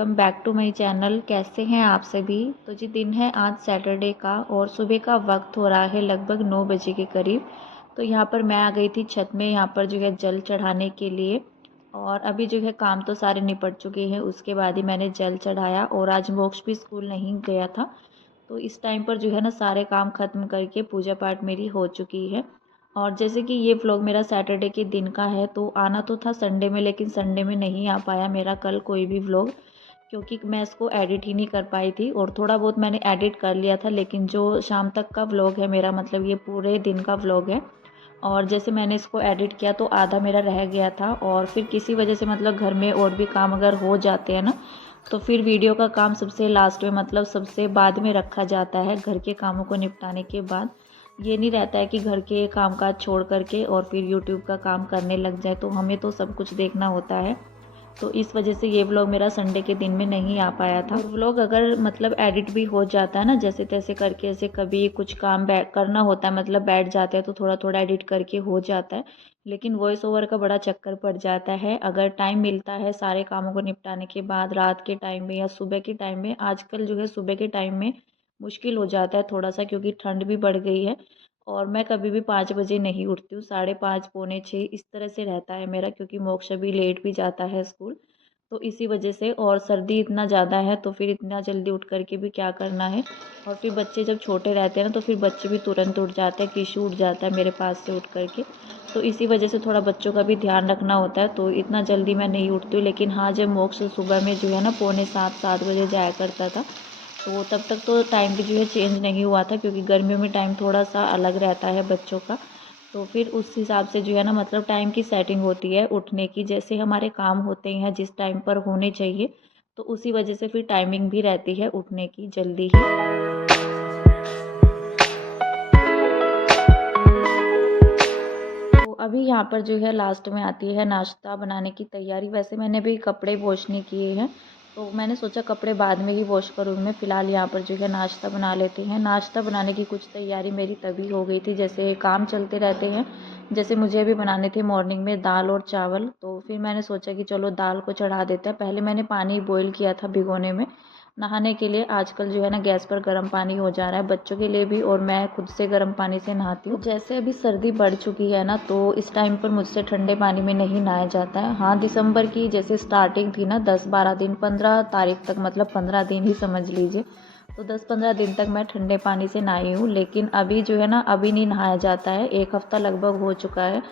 Welcome back to my channel. कैसे हैं आप सभी। तो जी दिन है आज सैटरडे का और सुबह का वक्त हो रहा है लगभग 9 बजे के करीब। तो यहाँ पर मैं आ गई थी छत में, यहाँ पर जो है जल चढ़ाने के लिए। और अभी जो है काम तो सारे निपट चुके हैं, उसके बाद ही मैंने जल चढ़ाया। और आज मोक्ष भी स्कूल नहीं गया था, तो इस टाइम पर जो है ना सारे काम ख़त्म करके पूजा पाठ मेरी हो चुकी है। और जैसे कि ये व्लॉग मेरा सैटरडे के दिन का है, तो आना तो था संडे में, लेकिन संडे में नहीं आ पाया मेरा कल कोई भी व्लॉग, क्योंकि मैं इसको एडिट ही नहीं कर पाई थी। और थोड़ा बहुत मैंने एडिट कर लिया था, लेकिन जो शाम तक का व्लॉग है मेरा, मतलब ये पूरे दिन का व्लॉग है। और जैसे मैंने इसको एडिट किया तो आधा मेरा रह गया था, और फिर किसी वजह से मतलब घर में और भी काम अगर हो जाते हैं ना, तो फिर वीडियो का काम सबसे लास्ट में, मतलब सबसे बाद में रखा जाता है। घर के कामों को निपटाने के बाद ये नहीं रहता है कि घर के काम काज छोड़ करके और फिर यूट्यूब का काम करने लग जाए, तो हमें तो सब कुछ देखना होता है। तो इस वजह से ये व्लॉग मेरा संडे के दिन में नहीं आ पाया था। और व्लॉग अगर मतलब एडिट भी हो जाता है ना जैसे तैसे करके, ऐसे कभी कुछ काम करना होता है, मतलब बैठ जाते हैं तो थोड़ा थोड़ा एडिट करके हो जाता है। लेकिन वॉइस ओवर का बड़ा चक्कर पड़ जाता है। अगर टाइम मिलता है सारे कामों को निपटाने के बाद रात के टाइम में या सुबह के टाइम में, आजकल जो है सुबह के टाइम में मुश्किल हो जाता है थोड़ा सा, क्योंकि ठंड भी बढ़ गई है। और मैं कभी भी 5 बजे नहीं उठती हूँ, 5:30 पौने 6 इस तरह से रहता है मेरा, क्योंकि मोक्ष भी लेट भी जाता है स्कूल। तो इसी वजह से, और सर्दी इतना ज़्यादा है तो फिर इतना जल्दी उठ करके भी क्या करना है। और फिर बच्चे जब छोटे रहते हैं ना, तो फिर बच्चे भी तुरंत उठ जाते हैं, किशु उठ जाता है मेरे पास से उठ करके। तो इसी वजह से थोड़ा बच्चों का भी ध्यान रखना होता है, तो इतना जल्दी मैं नहीं उठती हूँ। लेकिन हाँ, जब मोक्ष सुबह में जो है ना पौने 7 बजे जाया करता था, तो तब तक तो टाइम भी जो है चेंज नहीं हुआ था, क्योंकि गर्मियों में टाइम थोड़ा सा अलग रहता है बच्चों का। तो फिर उस हिसाब से जो है ना, मतलब टाइम की सेटिंग होती है उठने की, जैसे हमारे काम होते हैं जिस टाइम पर होने चाहिए, तो उसी वजह से फिर टाइमिंग भी रहती है उठने की जल्दी ही। तो अभी यहाँ पर जो है लास्ट में आती है नाश्ता बनाने की तैयारी। वैसे मैंने भी कपड़े वॉश नहीं किए हैं, तो मैंने सोचा कपड़े बाद में ही वॉश करूँगी मैं। फ़िलहाल यहाँ पर जो है नाश्ता बना लेते हैं। नाश्ता बनाने की कुछ तैयारी मेरी तभी हो गई थी, जैसे काम चलते रहते हैं। जैसे मुझे भी बनाने थे मॉर्निंग में दाल और चावल, तो फिर मैंने सोचा कि चलो दाल को चढ़ा देते हैं। पहले मैंने पानी बॉईल किया था भिगोने में नहाने के लिए। आजकल जो है ना गैस पर गर्म पानी हो जा रहा है बच्चों के लिए भी, और मैं खुद से गर्म पानी से नहाती हूँ। जैसे अभी सर्दी बढ़ चुकी है ना, तो इस टाइम पर मुझसे ठंडे पानी में नहीं नहाया जाता है। हाँ, दिसंबर की जैसे स्टार्टिंग थी ना, 10-12 दिन, 15 तारीख तक, मतलब 15 दिन ही समझ लीजिए, तो 10-15 दिन तक मैं ठंडे पानी से नहाई हूँ। लेकिन अभी जो है ना, अभी नहीं नहाया जाता है, 1 हफ़्ता लगभग हो चुका है।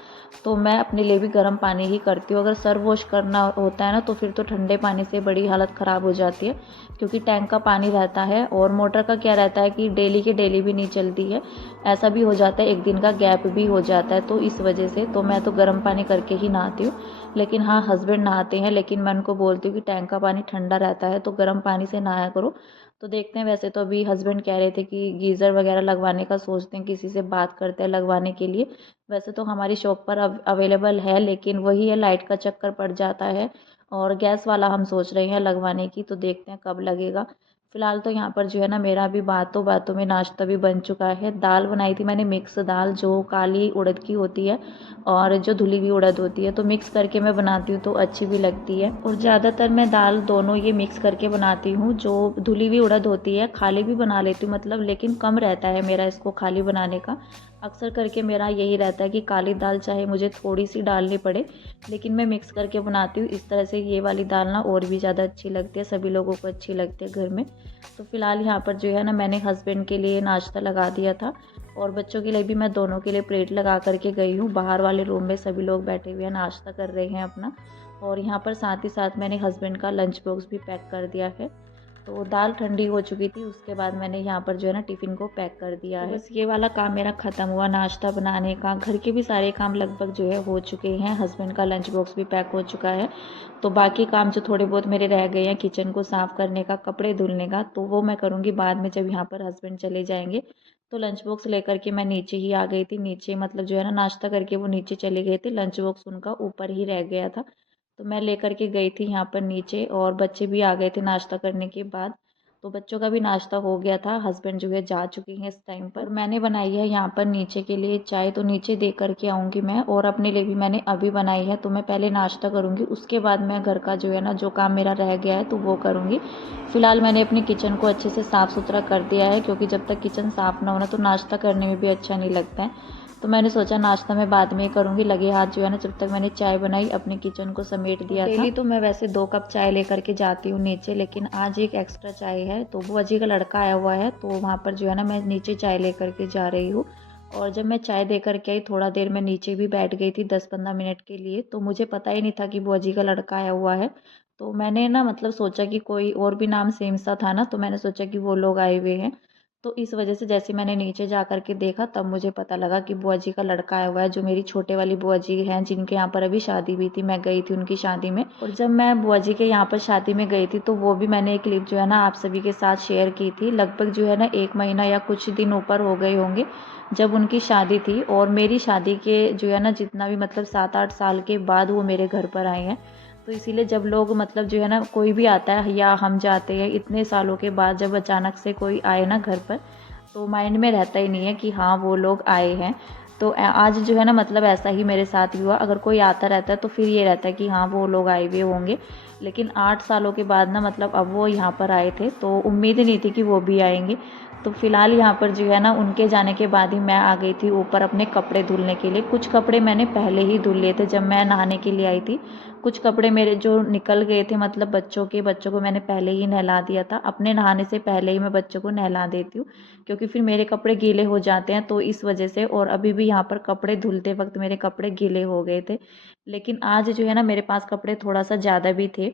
तो मैं अपने लिए भी गर्म पानी ही करती हूँ। अगर सर वॉश करना होता है ना, तो फिर तो ठंडे पानी से बड़ी हालत ख़राब हो जाती है, क्योंकि टैंक का पानी रहता है और मोटर का क्या रहता है कि डेली के डेली भी नहीं चलती है। ऐसा भी हो जाता है, एक दिन का गैप भी हो जाता है, तो इस वजह से तो मैं तो गर्म पानी करके ही नहाती हूँ। लेकिन हाँ, हस्बैंड नहाते हैं, लेकिन मैं उनको बोलती हूँ कि टैंक का पानी ठंडा रहता है तो गर्म पानी से नहाया करो। तो देखते हैं, वैसे तो अभी हस्बैंड कह रहे थे कि गीज़र वगैरह लगवाने का सोचते हैं, किसी से बात करते हैं लगवाने के लिए। वैसे तो हमारी शॉप पर अवेलेबल है, लेकिन वही है, लाइट का चक्कर पड़ जाता है। और गैस वाला हम सोच रहे हैं लगवाने की, तो देखते हैं कब लगेगा। फ़िलहाल तो यहाँ पर जो है ना मेरा अभी बातों बातों में नाश्ता भी बन चुका है। दाल बनाई थी मैंने मिक्स दाल, जो काली उड़द की होती है और जो धुली हुई उड़द होती है, तो मिक्स करके मैं बनाती हूँ तो अच्छी भी लगती है। और ज़्यादातर मैं दाल दोनों ये मिक्स करके बनाती हूँ। जो धुली हुई उड़द होती है खाली भी बना लेती हूँ, मतलब, लेकिन कम रहता है मेरा इसको खाली बनाने का। अक्सर करके मेरा यही रहता है कि काली दाल चाहे मुझे थोड़ी सी डालनी पड़े, लेकिन मैं मिक्स करके बनाती हूँ। इस तरह से ये वाली दाल ना और भी ज़्यादा अच्छी लगती है, सभी लोगों को अच्छी लगती है घर में। तो फ़िलहाल यहाँ पर जो है ना मैंने हस्बैंड के लिए नाश्ता लगा दिया था, और बच्चों के लिए भी मैं दोनों के लिए प्लेट लगा करके गई हूँ। बाहर वाले रूम में सभी लोग बैठे हुए हैं, नाश्ता कर रहे हैं अपना। और यहाँ पर साथ ही साथ मैंने हस्बैंड का लंच बॉक्स भी पैक कर दिया है। तो दाल ठंडी हो चुकी थी, उसके बाद मैंने यहाँ पर जो है ना टिफ़िन को पैक कर दिया है। बस ये वाला काम मेरा ख़त्म हुआ नाश्ता बनाने का। घर के भी सारे काम लगभग जो है हो चुके हैं, हस्बैंड का लंच बॉक्स भी पैक हो चुका है। तो बाकी काम जो थोड़े बहुत मेरे रह गए हैं, किचन को साफ़ करने का, कपड़े धुलने का, तो वो मैं करूँगी बाद में जब यहाँ पर हस्बैंड चले जाएंगे। तो लंच बॉक्स लेकर के मैं नीचे ही आ गई थी। नीचे मतलब जो है ना नाश्ता करके वो नीचे चले गए थे, लंच बॉक्स उनका ऊपर ही रह गया था, तो मैं लेकर के गई थी यहाँ पर नीचे। और बच्चे भी आ गए थे नाश्ता करने के बाद। तो बच्चों का भी नाश्ता हो गया था, हस्बैंड जो है जा चुके हैं इस टाइम पर। मैंने बनाई है यहाँ पर नीचे के लिए चाय, तो नीचे दे करके आऊँगी मैं, और अपने लिए भी मैंने अभी बनाई है। तो मैं पहले नाश्ता करूँगी, उसके बाद मैं घर का जो है ना जो काम मेरा रह गया है तो वो करूँगी। फ़िलहाल मैंने अपनी किचन को अच्छे से साफ़ सुथरा कर दिया है, क्योंकि जब तक किचन साफ़ ना हो ना तो नाश्ता करने में भी अच्छा नहीं लगता है। तो मैंने सोचा नाश्ता मैं बाद में ही करूँगी, लगे हाथ जो है ना जब तक मैंने चाय बनाई अपनी किचन को समेट दिया था। डेली तो मैं वैसे 2 कप चाय लेकर के जाती हूँ नीचे, लेकिन आज एक एक्स्ट्रा चाय है, तो बुआ जी का लड़का आया हुआ है तो वहाँ पर जो है ना मैं नीचे चाय लेकर के जा रही हूँ। और जब मैं चाय दे कर के आई, थोड़ा देर मैं नीचे भी बैठ गई थी 10-15 मिनट के लिए, तो मुझे पता ही नहीं था कि बुआ जी का लड़का आया हुआ है। तो मैंने ना मतलब सोचा कि कोई और भी नाम सेम सा था ना, तो मैंने सोचा कि वो लोग आए हुए हैं। तो इस वजह से जैसे मैंने नीचे जा कर के देखा, तब मुझे पता लगा कि बुआ जी का लड़का आया हुआ है, जो मेरी छोटे वाली बुआ जी हैं, जिनके यहाँ पर अभी शादी हुई थी। मैं गई थी उनकी शादी में, और जब मैं बुआ जी के यहाँ पर शादी में गई थी तो वो भी मैंने एक क्लिप जो है ना आप सभी के साथ शेयर की थी। लगभग जो है ना 1 महीना या कुछ दिन ऊपर हो गए होंगे जब उनकी शादी थी, और मेरी शादी के जो है ना जितना भी मतलब 7-8 साल के बाद वो मेरे घर पर आए हैं। तो इसीलिए जब लोग मतलब जो है ना कोई भी आता है या हम जाते हैं इतने सालों के बाद, जब अचानक से कोई आए ना घर पर, तो माइंड में रहता ही नहीं है कि हाँ वो लोग आए हैं। तो आज जो है ना मतलब ऐसा ही मेरे साथ हुआ। अगर कोई आता रहता है तो फिर ये रहता है कि हाँ वो लोग आए हुए होंगे, लेकिन 8 सालों के बाद ना मतलब अब वो यहाँ पर आए थे, तो उम्मीद ही नहीं थी कि वो भी आएंगे। तो फिलहाल यहाँ पर जो है ना उनके जाने के बाद ही मैं आ गई थी ऊपर अपने कपड़े धुलने के लिए। कुछ कपड़े मैंने पहले ही धुल लिए थे जब मैं नहाने के लिए आई थी। कुछ कपड़े मेरे जो निकल गए थे मतलब बच्चों को मैंने पहले ही नहला दिया था। अपने नहाने से पहले ही मैं बच्चों को नहला देती हूँ, क्योंकि फिर मेरे कपड़े गीले हो जाते हैं, तो इस वजह से। और अभी भी यहाँ पर कपड़े धुलते वक्त मेरे कपड़े गीले हो गए थे। लेकिन आज जो है ना मेरे पास कपड़े थोड़ा सा ज़्यादा भी थे,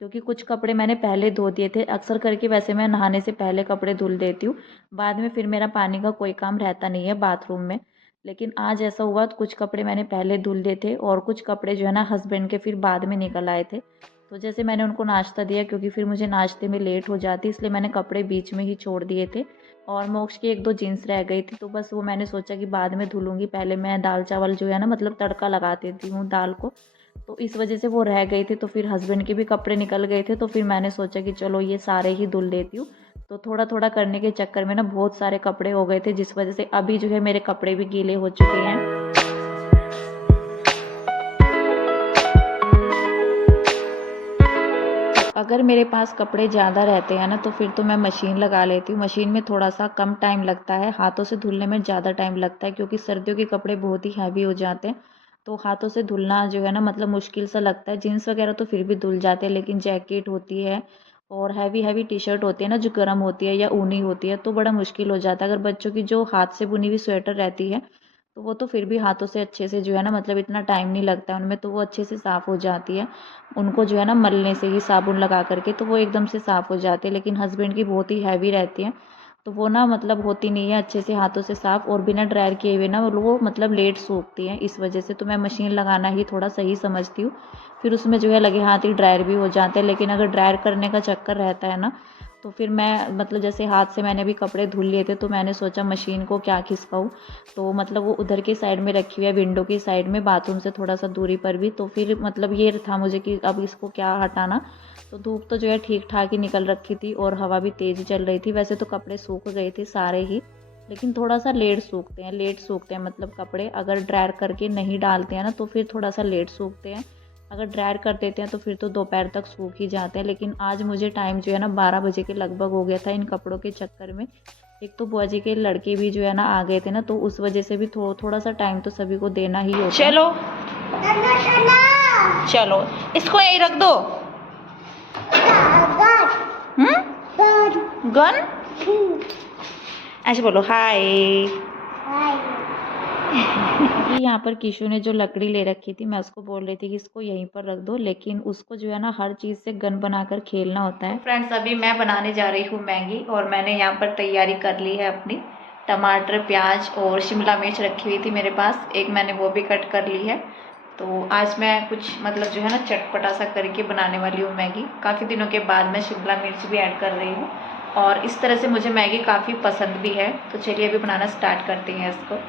क्योंकि कुछ कपड़े मैंने पहले धो दिए थे। अक्सर करके वैसे मैं नहाने से पहले कपड़े धुल देती हूँ, बाद में फिर मेरा पानी का कोई काम रहता नहीं है बाथरूम में। लेकिन आज ऐसा हुआ, तो कुछ कपड़े मैंने पहले धुल दिए थे, और कुछ कपड़े जो है ना हस्बैंड के फिर बाद में निकल आए थे। तो जैसे मैंने उनको नाश्ता दिया, क्योंकि फिर मुझे नाश्ते में लेट हो जाती, इसलिए मैंने कपड़े बीच में ही छोड़ दिए थे। और मोक्ष की 1-2 जीन्स रह गई थी, तो बस वो मैंने सोचा कि बाद में धुलूँगी। पहले मैं दाल चावल जो है ना मतलब तड़का लगा देती हूँ दाल को, तो इस वजह से वो रह गई थी। तो फिर हस्बैंड के भी कपड़े निकल गए थे, तो फिर मैंने सोचा कि चलो ये सारे ही धुल देती हूँ। तो थोड़ा-थोड़ा करने के चक्कर में ना बहुत सारे कपड़े हो गए थे, जिस वजह से अभी जो है मेरे कपड़े भी गीले हो चुके हैं। अगर मेरे पास कपड़े ज़्यादा रहते हैं ना तो फिर तो मैं मशीन लगा लेती हूँ। मशीन में थोड़ा सा कम टाइम लगता है, हाथों से धुलने में ज़्यादा टाइम लगता है, क्योंकि सर्दियों के कपड़े बहुत ही हैवी हो जाते हैं। तो हाथों से धुलना जो है ना मतलब मुश्किल सा लगता है। जीन्स वगैरह तो फिर भी धुल जाते हैं, लेकिन जैकेट होती है और हैवी हैवी टी शर्ट होती है ना जो गर्म होती है या ऊनी होती है, तो बड़ा मुश्किल हो जाता है। अगर बच्चों की जो हाथ से बुनी हुई स्वेटर रहती है तो वो तो फिर भी हाथों से अच्छे से जो है ना मतलब इतना टाइम नहीं लगता है उनमें, तो वो अच्छे से साफ़ हो जाती है। उनको जो है ना मलने से ही साबुन लगा करके तो वो एकदम से साफ़ हो जाती है। लेकिन हस्बैंड की बहुत ही हैवी रहती है, तो वो ना मतलब होती नहीं है अच्छे से हाथों से साफ़, और बिना ड्रायर किए हुए ना वो मतलब लेट सूखती हैं। इस वजह से तो मैं मशीन लगाना ही थोड़ा सही समझती हूँ। फिर उसमें जो है लगे हाथ ही ड्रायर भी हो जाते हैं। लेकिन अगर ड्रायर करने का चक्कर रहता है ना, तो फिर मैं मतलब जैसे हाथ से मैंने भी कपड़े धुल लिए थे, तो मैंने सोचा मशीन को क्या खिसकाऊँ। तो मतलब वो उधर की साइड में रखी हुई है, विंडो की साइड में, बाथरूम से थोड़ा सा दूरी पर भी। तो फिर मतलब ये था मुझे कि अब इसको क्या हटाना। तो धूप तो जो है ठीक ठाक ही निकल रखी थी, और हवा भी तेज़ चल रही थी। वैसे तो कपड़े सूख गए थे सारे ही, लेकिन थोड़ा सा लेट सूखते हैं मतलब कपड़े। अगर ड्रायर करके नहीं डालते हैं ना तो फिर थोड़ा सा लेट सूखते हैं। अगर ड्रायर कर देते हैं तो फिर तो दोपहर तक सूख ही जाते हैं। लेकिन आज मुझे टाइम जो है ना 12 बजे के लगभग हो गया था इन कपड़ों के चक्कर में। एक तो बुआ जी के लड़के भी जो है ना आ गए थे ना, तो उस वजह से भी थोड़ा सा टाइम तो सभी को देना ही होता है। चलो चलो इसको यही रख दो। गन ऐसे बोलो हाय। अभी यहाँ पर किशु ने जो लकड़ी ले रखी थी, मैं उसको बोल रही थी कि इसको यहीं पर रख दो, लेकिन उसको जो है ना हर चीज़ से गन बनाकर खेलना होता है। फ्रेंड्स अभी मैं बनाने जा रही हूँ मैगी, और मैंने यहाँ पर तैयारी कर ली है अपनी। टमाटर, प्याज और शिमला मिर्च रखी हुई थी मेरे पास, एक मैंने वो भी कट कर ली है। तो आज मैं कुछ मतलब जो है ना चटपटा सा करके बनाने वाली हूँ मैगी। काफ़ी दिनों के बाद मैं शिमला मिर्च भी ऐड कर रही हूँ, और इस तरह से मुझे मैगी काफ़ी पसंद भी है। तो चलिए अभी बनाना स्टार्ट करते हैं इसको।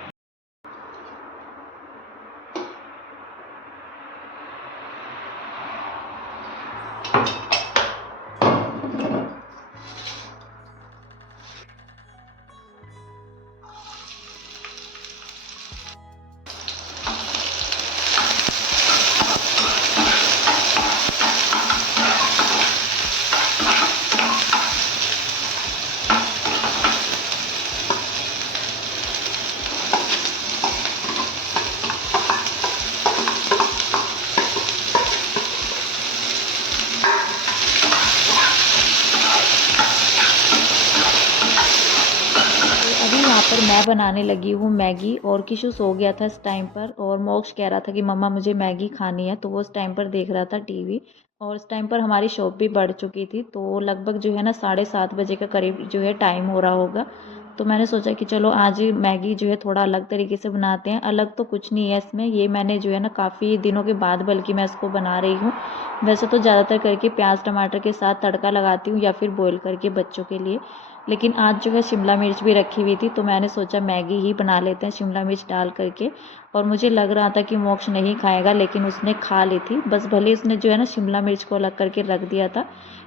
पर मैं बनाने लगी हूँ मैगी और किशु सो गया था इस टाइम पर और मोक्ष कह रहा था कि मम्मा मुझे मैगी खानी है, तो वो उस टाइम पर देख रहा था टीवी। और उस टाइम पर हमारी शॉप भी बढ़ चुकी थी, तो लगभग जो है ना 7:30 बजे के करीब जो है टाइम हो रहा होगा। तो मैंने सोचा कि चलो आज मैगी जो है थोड़ा अलग तरीके से बनाते हैं। अलग तो कुछ नहीं है इसमें, ये मैंने जो है ना काफ़ी दिनों के बाद बल्कि मैं इसको बना रही हूँ। वैसे तो ज़्यादातर करके प्याज टमाटर के साथ तड़का लगाती हूँ या फिर बॉईल करके बच्चों के लिए, लेकिन आज जो है शिमला मिर्च भी रखी हुई थी, तो मैंने सोचा मैगी ही बना लेते हैं शिमला मिर्च डाल करके। और मुझे लग रहा था कि मोक्ष नहीं खाएगा, लेकिन उसने खा ली थी। बस भले उसने जो है ना शिमला मिर्च को अलग करके रख दिया था,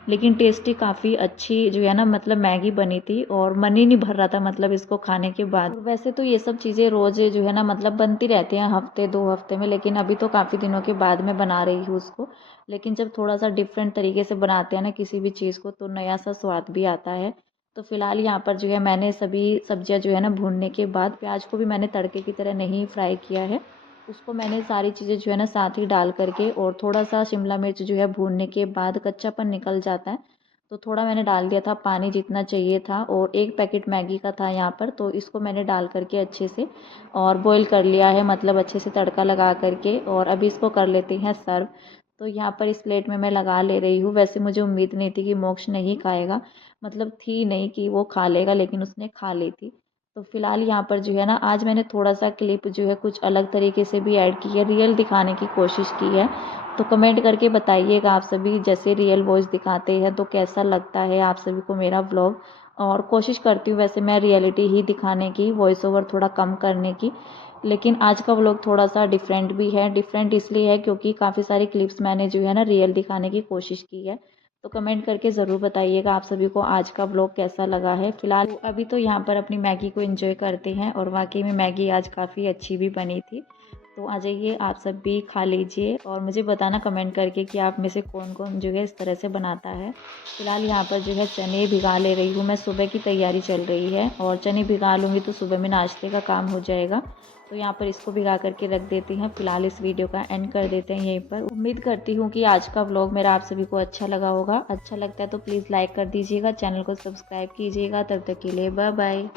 लेकिन टेस्टी काफ़ी अच्छी जो है ना मतलब मैगी बनी थी और मन ही नहीं भर रहा था मतलब इसको खाने के बाद। और वैसे तो ये सब चीज़ें रोज़ जो है ना मतलब बनती रहती हैं हफ्ते 2 हफ्ते में, लेकिन अभी तो काफ़ी दिनों के बाद मैं बना रही हूँ उसको। लेकिन जब थोड़ा सा डिफरेंट तरीके से बनाते हैं ना किसी भी चीज़ को, तो नया सा स्वाद भी आता है। तो फिलहाल यहाँ पर जो है मैंने सभी सब्जियाँ जो है ना भूनने के बाद, प्याज को भी मैंने तड़के की तरह नहीं फ्राई किया है, उसको मैंने सारी चीज़ें जो है ना साथ ही डाल करके और थोड़ा सा शिमला मिर्च जो है भूनने के बाद कच्चापन निकल जाता है, तो थोड़ा मैंने डाल दिया था पानी जितना चाहिए था। और 1 पैकेट मैगी का था यहाँ पर, तो इसको मैंने डाल करके अच्छे से और बॉईल कर लिया है, मतलब अच्छे से तड़का लगा करके। और अभी इसको कर लेते हैं सर्व। तो यहाँ पर इस प्लेट में मैं लगा ले रही हूँ। वैसे मुझे उम्मीद नहीं थी कि मोक्ष नहीं खाएगा, मतलब थी नहीं कि वो खा लेगा, लेकिन उसने खा ली थी। तो फिलहाल यहाँ पर जो है ना आज मैंने थोड़ा सा क्लिप जो है कुछ अलग तरीके से भी ऐड की है, रियल दिखाने की कोशिश की है। तो कमेंट करके बताइएगा आप सभी, जैसे रियल वॉइस दिखाते हैं तो कैसा लगता है आप सभी को मेरा व्लॉग। और कोशिश करती हूँ वैसे मैं रियलिटी ही दिखाने की, वॉइस ओवर थोड़ा कम करने की। लेकिन आज का व्लॉग थोड़ा सा डिफरेंट भी है। डिफरेंट इसलिए है क्योंकि काफ़ी सारी क्लिप्स मैंने जो है ना रियल दिखाने की कोशिश की है। तो कमेंट करके ज़रूर बताइएगा आप सभी को आज का व्लॉग कैसा लगा है। फिलहाल अभी तो यहाँ पर अपनी मैगी को एंजॉय करते हैं, और वाकई में मैगी आज काफ़ी अच्छी भी बनी थी। तो आ जाइए आप सब भी खा लीजिए और मुझे बताना कमेंट करके कि आप में से कौन कौन जो है इस तरह से बनाता है। फिलहाल यहाँ पर जो है चने भिगा ले रही हूँ मैं, सुबह की तैयारी चल रही है और चने भिगा लूँगी तो सुबह में नाश्ते का काम हो जाएगा। तो यहाँ पर इसको भिगा करके रख देती हैं। फिलहाल इस वीडियो का एंड कर देते हैं यहीं पर। उम्मीद करती हूँ कि आज का व्लॉग मेरा आप सभी को अच्छा लगा होगा। अच्छा लगता है तो प्लीज़ लाइक कर दीजिएगा, चैनल को सब्सक्राइब कीजिएगा। तब तक के लिए बाय बाय।